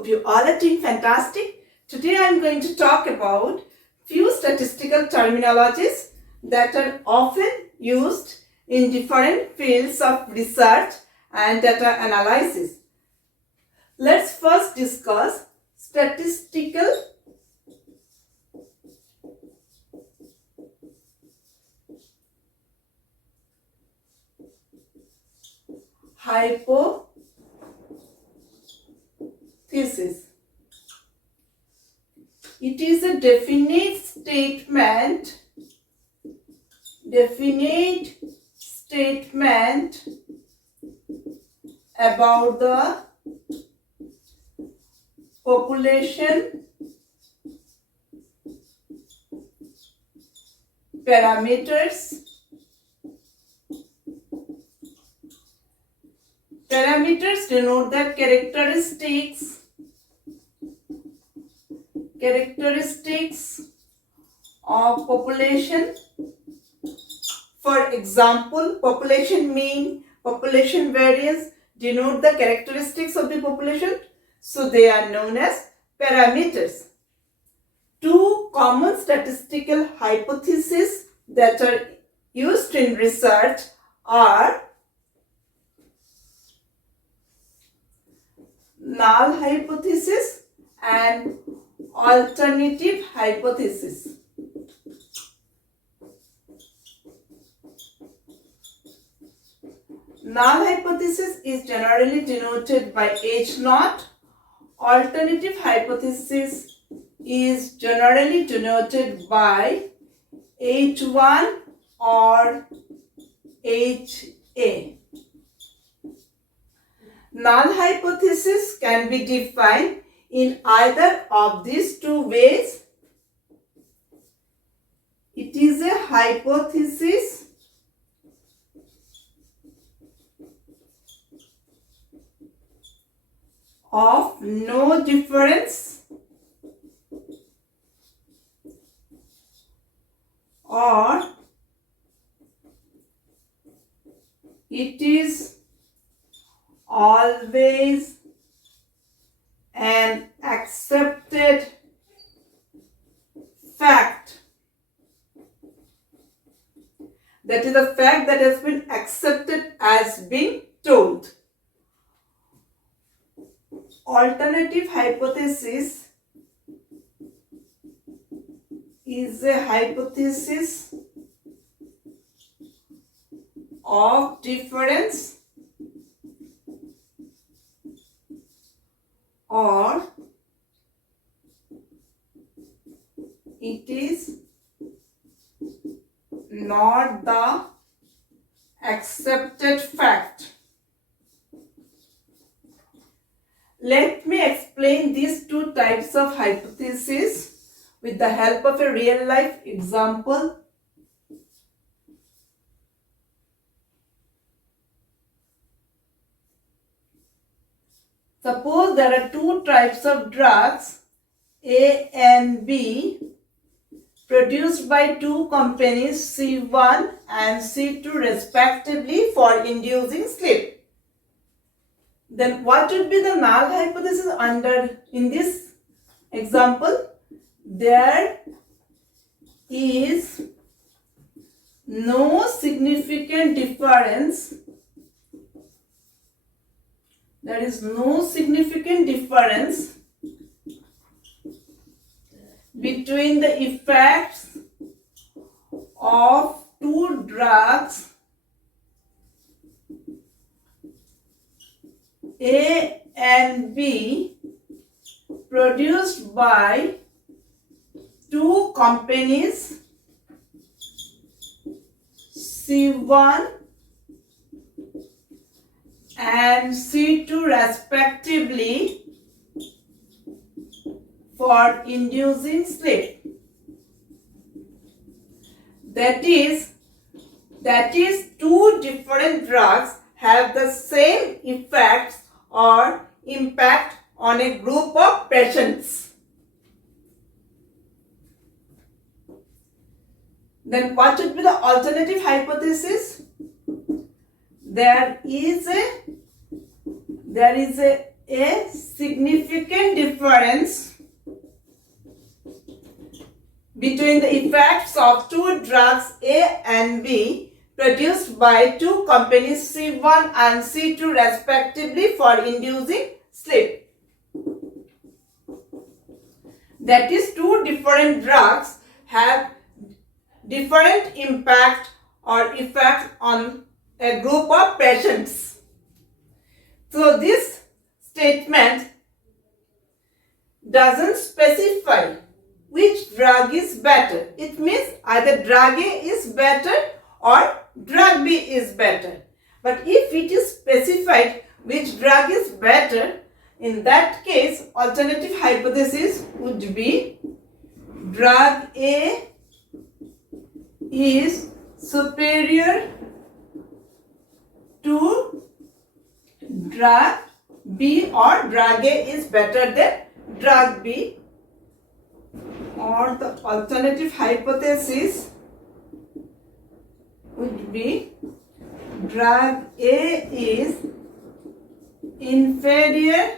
hope you all are doing fantastic. Today I am going to talk about few statistical terminologies that are often used in different fields of research and data analysis. Let's first discuss statistical hypothesis. It is a definite statement about the population parameters. Parameters denote the characteristics of population. For example, population mean, population variance denote the characteristics of the population, so they are known as parameters. Two common statistical hypotheses that are used in research are null hypothesis and alternative hypothesis. Null hypothesis is generally denoted by H0. Alternative hypothesis is generally denoted by H1 or HA. Null hypothesis can be defined in either of these two ways. It is a hypothesis of no difference or it is always an accepted fact. That is a fact that has been accepted as being told. Alternative hypothesis is a hypothesis of difference or it is not the accepted fact. Let me explain these two types of hypotheses with the help of a real life example. Suppose there are two types of drugs, A and B, produced by two companies C1 and C2 respectively for inducing sleep. Then what would be the null hypothesis in this example? There is no significant difference. There is no significant difference between the effects of two drugs A and B produced by two companies C1 and C2 respectively for inducing sleep. That is two different drugs have the same effects or impact on a group of patients. Then what should be the alternative hypothesis? There is a a significant difference between the effects of two drugs A and B produced by two companies C1 and C2 respectively for inducing sleep. That is, two different drugs have different impact or effect on a group of patients. So this statement doesn't specify which drug is better. It means either drug A is better or drug B is better. But if it is specified which drug is better, in that case, alternative hypothesis would be drug A is superior to drug B, or drug A is better than drug B, or the alternative hypothesis would be drug A is inferior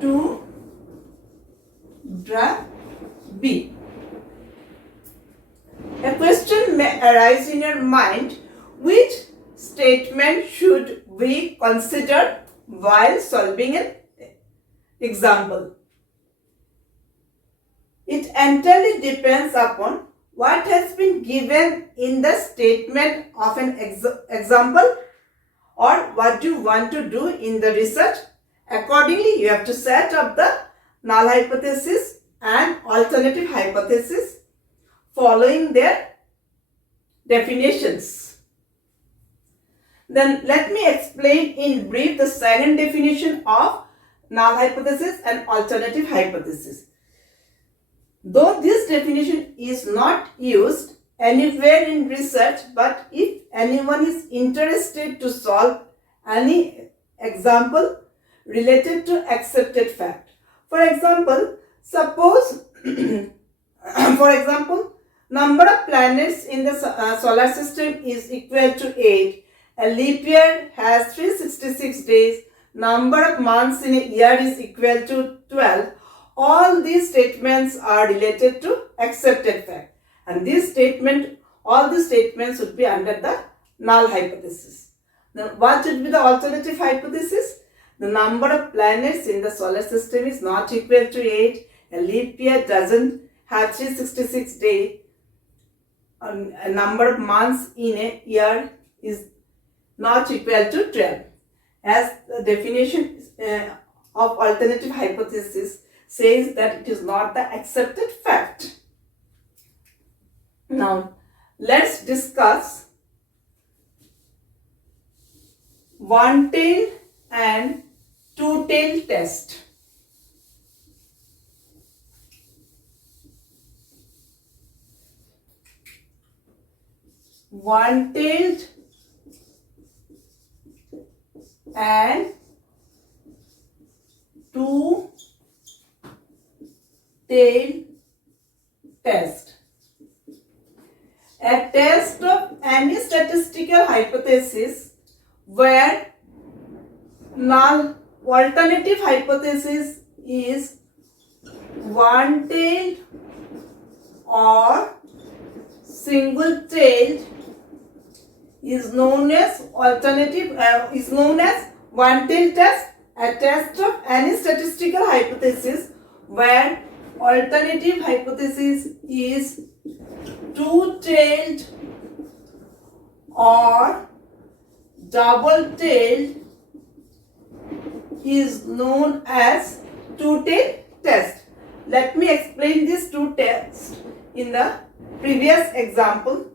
to drug B. A question may arise in your mind: which statement should we consider while solving an example? It entirely depends upon what has been given in the statement of an example, or what you want to do in the research. Accordingly, you have to set up the null hypothesis and alternative hypothesis following their definitions. Then let me explain in brief the second definition of null hypothesis and alternative hypothesis. Though this definition is not used anywhere in research, but if anyone is interested to solve any example related to accepted fact. For example, suppose number of planets in the solar system is equal to 8. A leap year has 366 days. Number of months in a year is equal to 12. All these statements are related to accepted fact. And all these statements would be under the null hypothesis. Now, what should be the alternative hypothesis? The number of planets in the solar system is not equal to 8. A leap year doesn't have 366 days. A number of months in a year is not equal to 12. As the definition of alternative hypothesis says that it is not the accepted fact. Now, let's discuss one-tailed and two-tailed test. One-tailed and two-tailed test. A test of any statistical hypothesis where null alternative hypothesis is one-tailed or single-tailed is known as one-tailed test. A test of any statistical hypothesis where alternative hypothesis is two-tailed or double-tailed is known as two-tailed test. Let me explain these two tests in the previous example.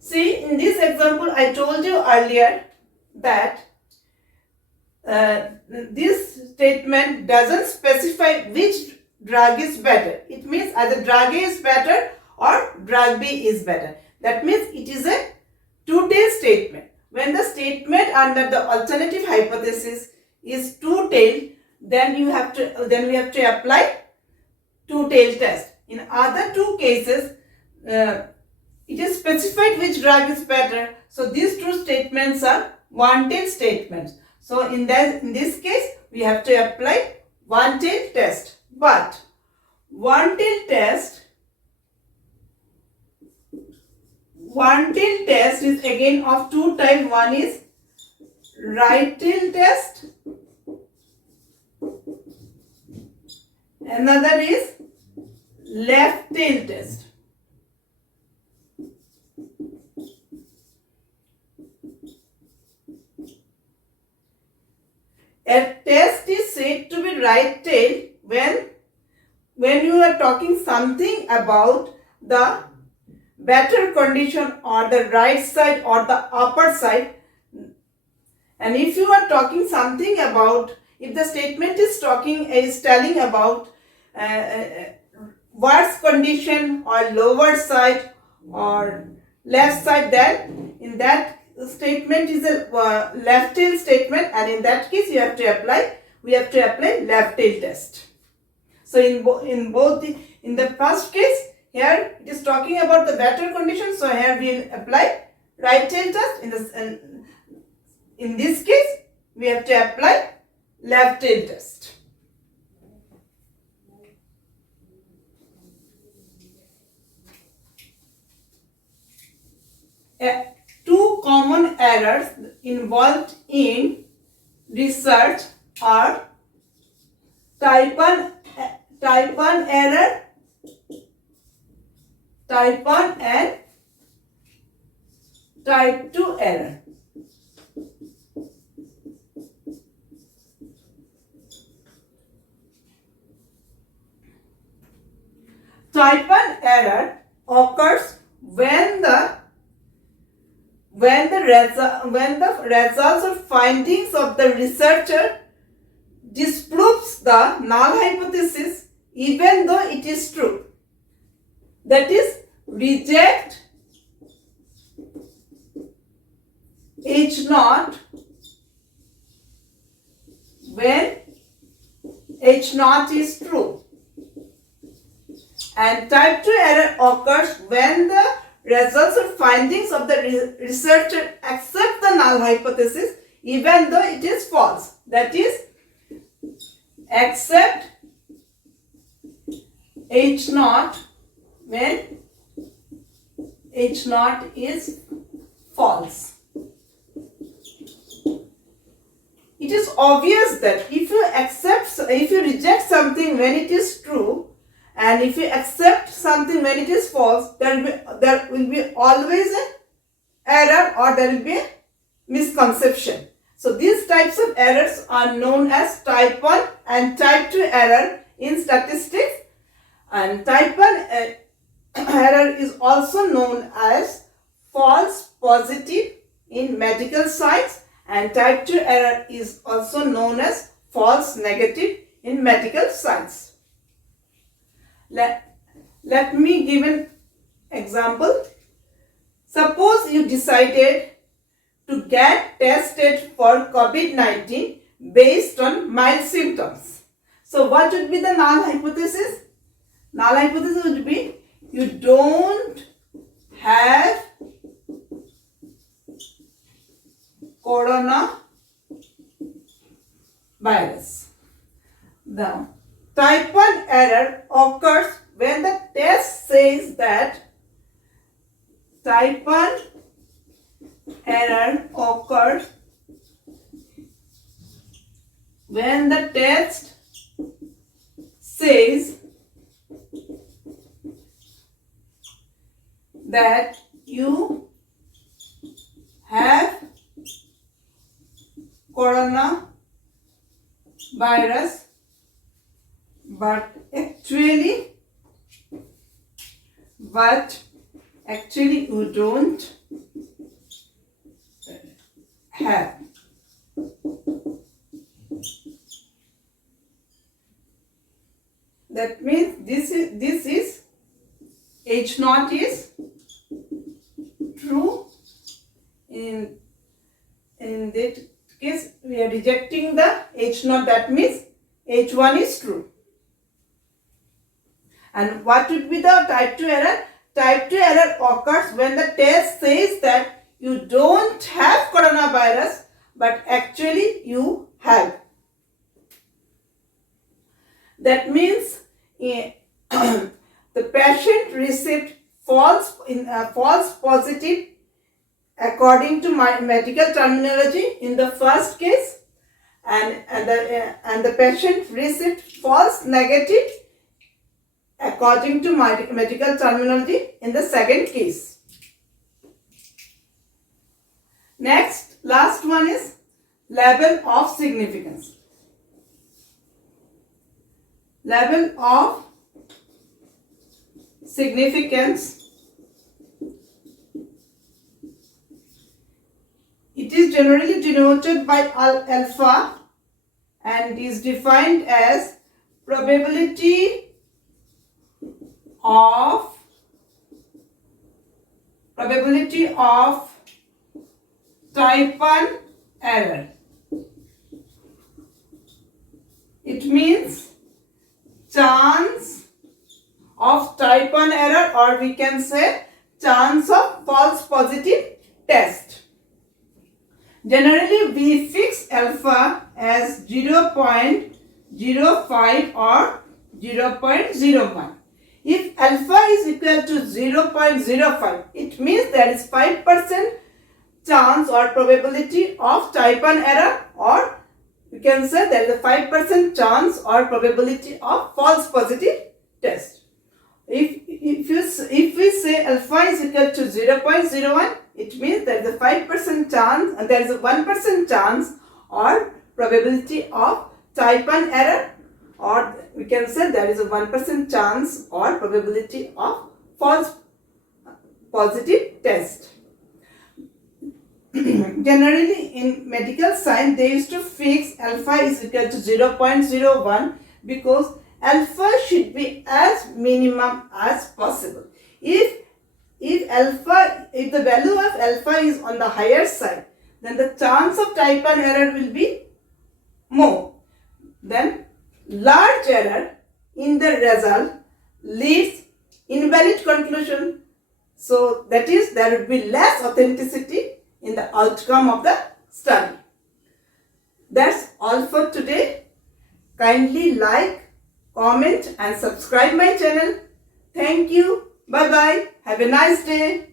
See, in this example, I told you earlier that this statement doesn't specify which drug is better. It means either drug A is better or drug B is better. That means it is a two-tailed statement. When the statement under the alternative hypothesis is two-tailed, then we have to apply two-tailed test. In other two cases, it is specified which drug is better. So these two statements are one-tail statements. So in this case, we have to apply one-tail test. But one-tail test is again of two types. One is right-tail test. Another is left-tail test. A test is said to be right-tail when you are talking something about the better condition or the right side or the upper side. And if you are talking something about, if the statement is telling about worse condition or lower side or left side, then in that statement is a left tail statement, and in that case we have to apply left tail test. So in the first case, here it is talking about the better condition, so here we will apply right tail test. In this case we have to apply left tail test. Two common errors involved in research are type 1 error, type 1 and type 2 error. Type 1 error occurs when the results or findings of the researcher disproves the null hypothesis even though it is true. That is, reject H0 when H0 is true. And type 2 error occurs when the results or findings of the researcher accept the null hypothesis even though it is false. That is, accept H0 when H0 is false. It is obvious that if you reject something when it is true, and if you accept something when it is false, there will be always an error or there will be a misconception. So these types of errors are known as type 1 and type 2 error in statistics, and type 1 error is also known as false positive in medical science, and type 2 error is also known as false negative in medical science. Let me give an example. Suppose you decided to get tested for COVID-19 based on mild symptoms. So what would be the null hypothesis? Null hypothesis would be you don't have coronavirus. Now, type 1 error occurs when the test says that type 1 error occurs when the test says that you have coronavirus, but actually you don't have. That means this is H0 is true. In that case, we are rejecting the H0. That means H1 is true. And what would be the type 2 error? type 2 error occurs when the test says that you don't have coronavirus, but actually you have. That means the patient received false positive according to my medical terminology in the first case, and the patient received false negative according to my medical terminology in the second case. Next, last one is level of significance. Level of significance. It is generally denoted by alpha and is defined as probability of type 1 error. It means chance of type 1 error, or we can say chance of false positive test. Generally, we fix alpha as 0.05 or 0.01. If alpha is equal to 0.05, it means there is 5% chance or probability of type 1 error, or you can say there is a 5% chance or probability of false positive test. If we say alpha is equal to 0.01, it means there is a 5% chance and there is a 1% chance or probability of type 1 error, or we can say there is a 1% chance or probability of false positive test. Generally, in medical science, they used to fix alpha is equal to 0.01 because alpha should be as minimum as possible. If the value of alpha is on the higher side, then the chance of type 1 error will be more. Then large error in the result leads invalid conclusion. So that is, there would be less authenticity in the outcome of the study. That's all for today. Kindly like, comment and subscribe my channel. Thank you. Bye bye. Have a nice day.